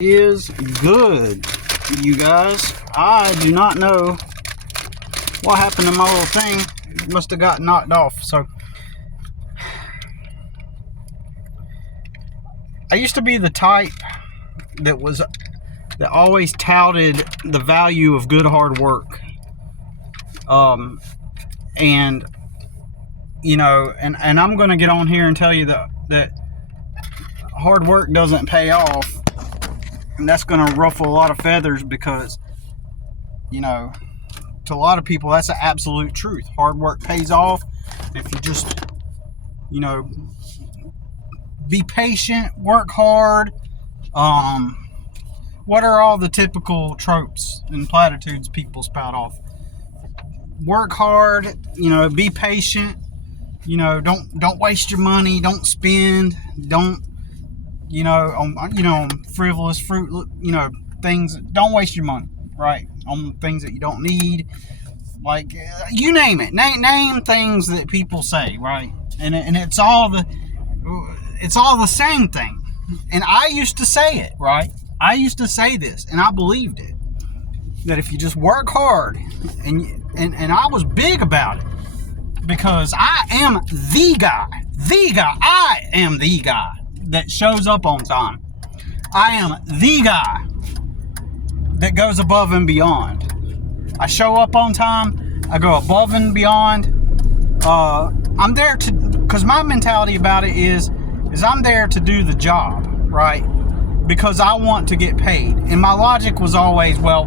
Is good, you guys. I do not know what happened to my little thing. It must have got knocked off. So I used to be the type that always touted the value of good hard work, and you know, and I'm going to get on here and tell you that hard work doesn't pay off. And that's going to ruffle a lot of feathers because, you know, to a lot of people, that's the absolute truth. Hard work pays off. If you just, you know, be patient, work hard. What are all the typical tropes and platitudes people spout off? Work hard, you know, be patient, you know, don't waste your money, don't spend, don't, you know, on frivolous fruit, you know, things. Don't waste your money, right, on things that you don't need. Like, you name it. Name things that people say, right? And it's all the same thing. And I used to say it, right? I used to say this, and I believed it. That if you just work hard, and I was big about it, because I am the guy. I am the guy that shows up on time. I am the guy that goes above and beyond. I show up on time. I go above and beyond. I'm there to, because my mentality about it is I'm there to do the job, right? Because I want to get paid. And my logic was always, well,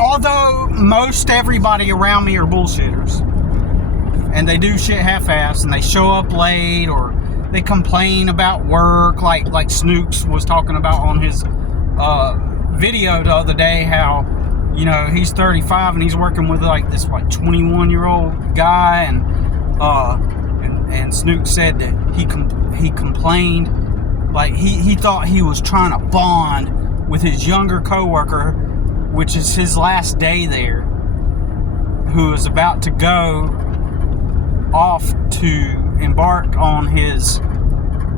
although most everybody around me are bullshitters, and they do shit half-assed, and they show up late, or they complain about work, like Snooks was talking about on his video the other day, how, you know, he's 35 and he's working with this 21-year-old guy, and Snooks said that he complained, like he thought he was trying to bond with his younger coworker, which is his last day there, who is about to go off to embark on his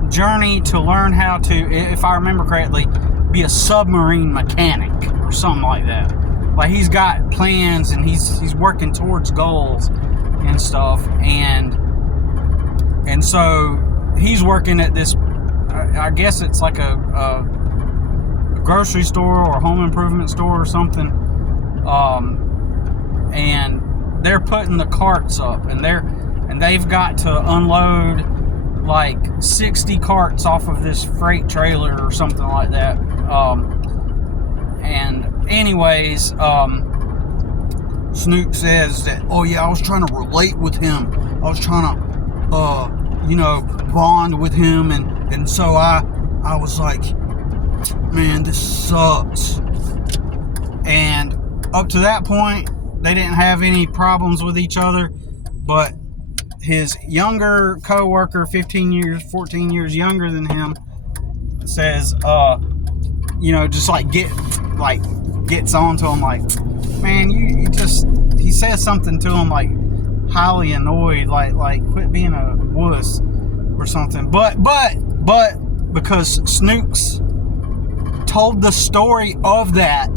journey to learn how to, if I remember correctly, be a submarine mechanic or something like that. Like, he's got plans and he's working towards goals and stuff, and so he's working at this, I guess it's like a grocery store or home improvement store or something, and they're putting the carts up, and they've got to unload like 60 carts off of this freight trailer or something like that. And anyways, Snoop says that, oh yeah, I was trying to relate with him. I was trying to, you know, bond with him. And so I was like, man, this sucks. And up to that point, they didn't have any problems with each other, but his younger coworker, 14 years younger than him, says, you know, just gets on to him, like, man, you just, he says something to him, like, highly annoyed, like quit being a wuss or something. But because Snooks told the story of that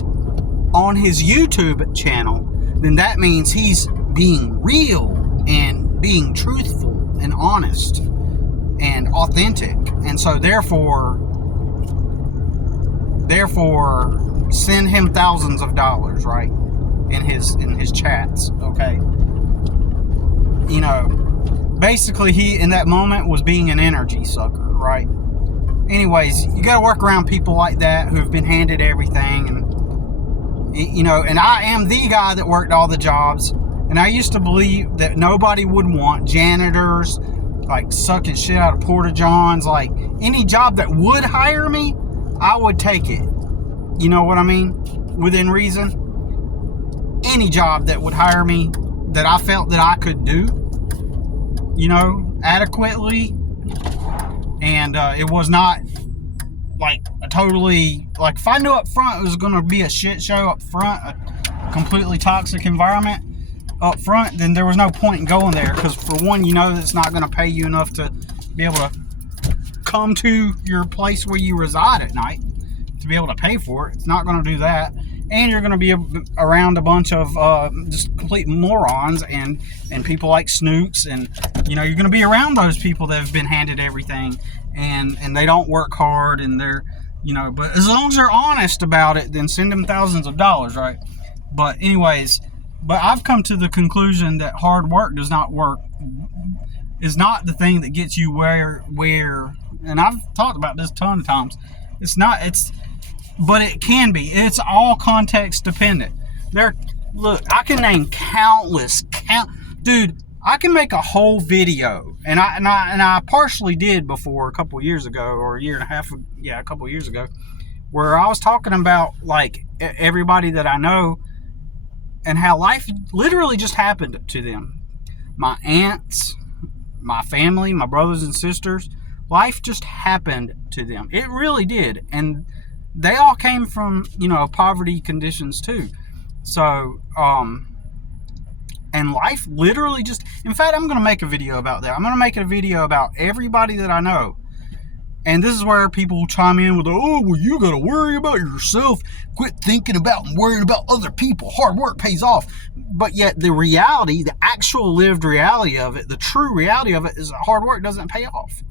on his YouTube channel, then that means he's being real and being truthful and honest and authentic. And so therefore send him thousands of dollars, right, in his chats, okay? You know, basically he in that moment was being an energy sucker, right? Anyways, you gotta work around people like that who've been handed everything, and you know, and I am the guy that worked all the jobs. And I used to believe that nobody would want janitors, like sucking shit out of porta-johns, like any job that would hire me, I would take it. You know what I mean? Within reason. Any job that would hire me that I felt that I could do, you know, adequately. And it was not like a totally, like, if I knew up front it was going to be a shit show up front, a completely toxic environment up front, then there was no point in going there, because for one, you know, it's not going to pay you enough to be able to come to your place where you reside at night to be able to pay for it. It's not going to do that. And you're going to be around a bunch of just complete morons and people like snooks, and you're going to be around those people that have been handed everything, and they don't work hard, and they're but as long as they're honest about it, then send them thousands of dollars, right? But anyways, I've come to the conclusion that hard work is not the thing that gets you where and I've talked about this a ton of times. But it can be. It's all context dependent. Look, I can name dude, I can make a whole video, and I partially did before a couple years ago, or a year and a half, a couple years ago, where I was talking about like everybody that I know and how life literally just happened to them. My aunts, my family, my brothers and sisters, life just happened to them. It really did. And they all came from, poverty conditions too. So, and life literally just, in fact, I'm going to make a video about that. I'm going to make a video about everybody that I know. And this is where people will chime in with, oh, well, you got to worry about yourself. Quit thinking about and worrying about other people. Hard work pays off. But yet the reality, the actual lived reality of it, the true reality of it is that hard work doesn't pay off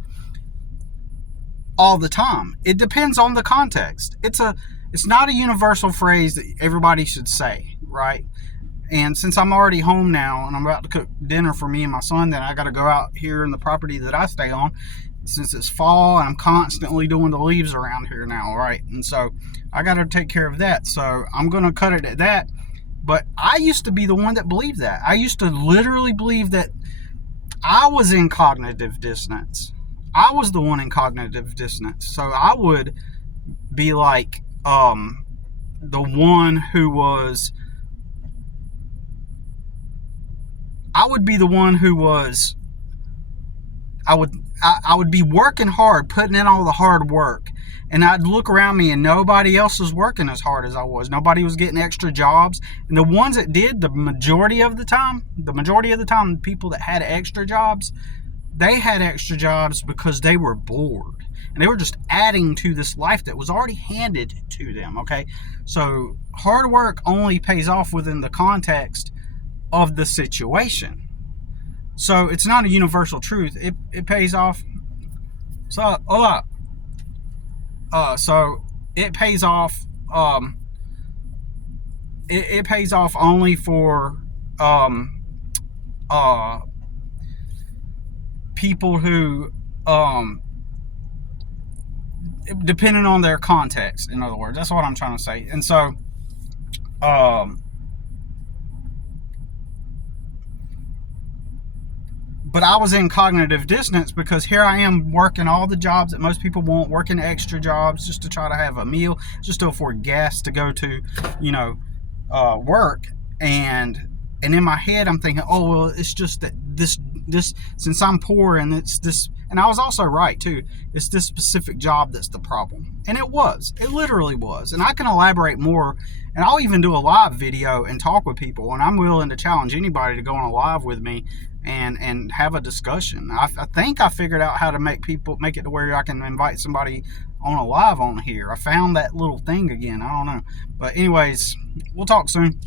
all the time. It depends on the context. It's not a universal phrase that everybody should say, right? And since I'm already home now and I'm about to cook dinner for me and my son, then I got to go out here in the property that I stay on. Since it's fall, I'm constantly doing the leaves around here now, right? And so I got to take care of that. So I'm going to cut it at that. But I used to be the one that believed that. I used to literally believe that I was in cognitive dissonance. I was the one in cognitive dissonance. So I would be like the one who was... I would be the one who was... I would be working hard, putting in all the hard work, and I'd look around me and nobody else was working as hard as I was. Nobody was getting extra jobs, and the ones that did, the majority of the time, the people that had extra jobs, they had extra jobs because they were bored, and they were just adding to this life that was already handed to them, okay? So hard work only pays off within the context of the situation. So it's not a universal truth. It pays off. So it pays off. It pays off only for people who depending on their context. In other words, that's what I'm trying to say. And so but I was in cognitive dissonance because here I am working all the jobs that most people want, working extra jobs just to try to have a meal, just to afford gas to go to, work. And in my head, I'm thinking, oh, well, it's just that this, since I'm poor and it's this, and I was also right too, it's this specific job that's the problem. And it literally was. And I can elaborate more, and I'll even do a live video and talk with people, and I'm willing to challenge anybody to go on a live with me and have a discussion. I think I figured out how to make it to where I can invite somebody on a live on here. I found that little thing again. I don't know. But anyways, we'll talk soon.